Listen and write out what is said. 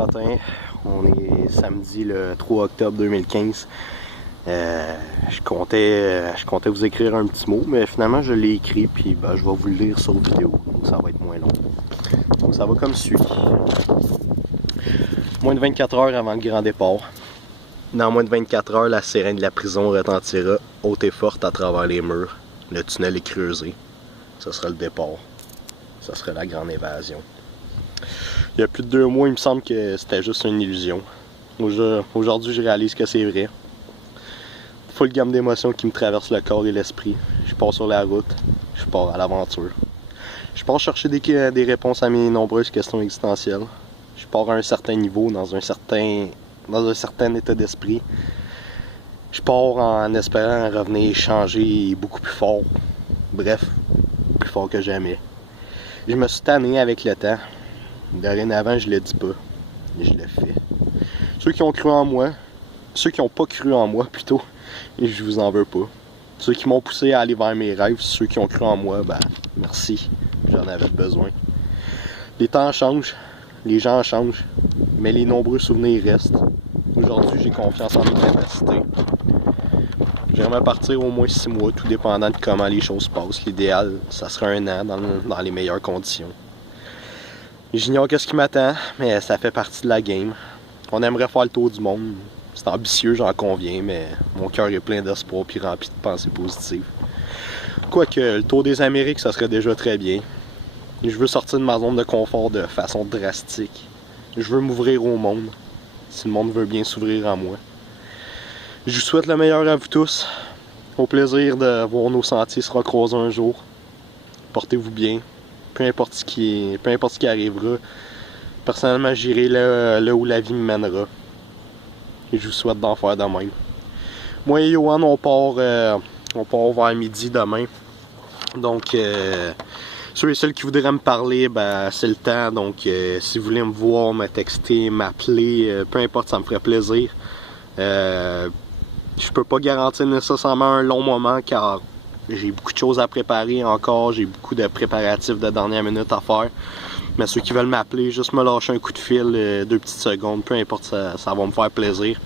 matin. On est samedi le 3 octobre 2015. Je comptais vous écrire un petit mot, mais finalement je l'ai écrit, puis je vais vous le lire sur vidéo, donc ça va être moins long. Donc ça va comme suit. Moins de 24 heures avant le grand départ. Dans moins de 24 heures, la sirène de la prison retentira haute et forte à travers les murs. Le tunnel est creusé. Ce sera le départ. Ce sera la grande évasion. Il y a plus de 2 mois, il me semble que c'était juste une illusion. Aujourd'hui, je réalise que c'est vrai. Full gamme d'émotions qui me traverse le corps et l'esprit. Je pars sur la route. Je pars à l'aventure. Je pars chercher des réponses à mes nombreuses questions existentielles. Je pars à un certain niveau, dans un certain état d'esprit. Je pars en espérant revenir changer beaucoup plus fort. Bref, plus fort que jamais. Je me suis tanné avec le temps. Dorénavant, je le dis pas, je le fais. Ceux qui ont cru en moi, ceux qui n'ont pas cru en moi plutôt, et je vous en veux pas. Ceux qui m'ont poussé à aller vers mes rêves, ceux qui ont cru en moi, merci, j'en avais besoin. Les temps changent, les gens changent, mais les nombreux souvenirs restent. Aujourd'hui, j'ai confiance en mes capacités. J'aimerais partir au moins 6 mois, tout dépendant de comment les choses passent. L'idéal, ça serait 1 an dans les meilleures conditions. J'ignore ce qui m'attend, mais ça fait partie de la game. On aimerait faire le tour du monde. C'est ambitieux, j'en conviens, mais mon cœur est plein d'espoir et rempli de pensées positives. Quoique, le tour des Amériques, ça serait déjà très bien. Je veux sortir de ma zone de confort de façon drastique. Je veux m'ouvrir au monde, si le monde veut bien s'ouvrir à moi. Je vous souhaite le meilleur à vous tous. Au plaisir de voir nos sentiers se recroiser un jour. Portez-vous bien. Peu importe ce qui arrivera, personnellement j'irai là où la vie me mènera. Et je vous souhaite d'en faire de même. Moi et Johan, on part vers midi demain. Donc ceux et celles qui voudraient me parler, c'est le temps. Donc si vous voulez me voir, me texter, m'appeler, peu importe, ça me ferait plaisir. Je peux pas garantir nécessairement un long moment car j'ai beaucoup de choses à préparer encore, j'ai beaucoup de préparatifs de dernière minute à faire. Mais ceux qui veulent m'appeler, juste me lâcher un coup de fil, 2 petites secondes, peu importe, ça va me faire plaisir.